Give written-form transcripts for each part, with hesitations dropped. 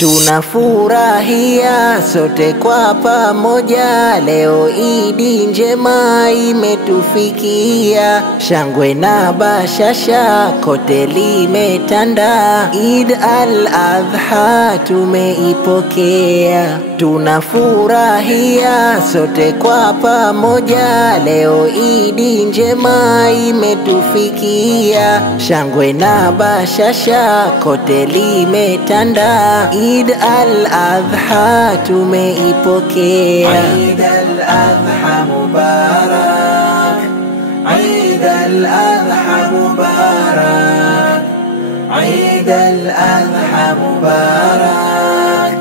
Tunafurahia sote kwa pamoja, leo Idi njema imetufikia. Shangwe na bashasha kote limetanda, Eid al-Adha tumeipokea. Tunafurahia sote kwa pamoja, leo Idi njema imetufikia. Shangwe na bashasha kote limetanda, Eid al-Adha tumeipokea. Eid al-Adha Mubarak, Eid al-Adha Mubarak, Eid al-Adha Mubarak,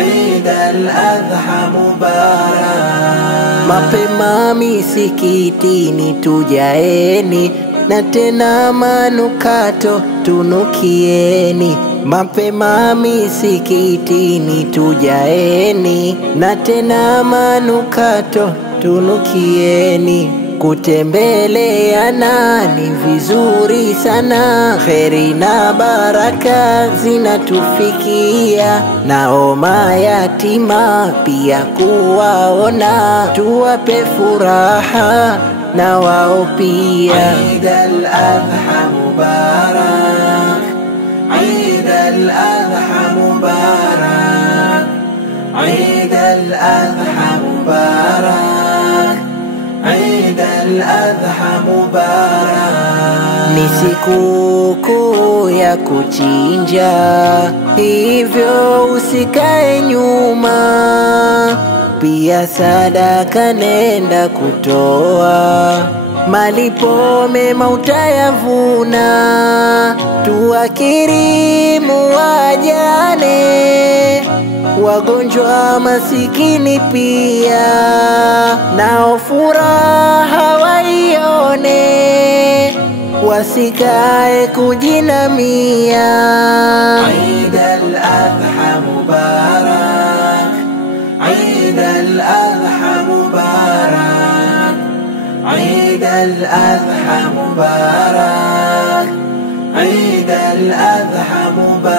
Eid al-Adha Mubarak. Mapema misikitini tujaeni, na tena manukato tunukieni. Mapema misikitini tujaeni, na tena manukato tunukieni. Kutembeleana ni vizuri sana, kheri na baraka zinatufikia. Nao mayatima pia kuwaona, tuwape furaha na wao pia. Eid al-Adha Mubarak, Eid al-Adha Mubarak, Eid al-Adha Mubarak, Eid al-Adha Mubarak. Ni sikukuu ya kuchinja, hivyo usikae nyuma. Pia sadaka nenda kutoa, malipo mema utayavuna. Tuwakirimu wajane, wagonjwa masikini pia, nao furaha waione, wasikae kujinamia. Eid al-Adha Mubarak, Eid al-Adha Mubarak, Eid al-Adha Mubarak, Eid al-Adha Mubarak.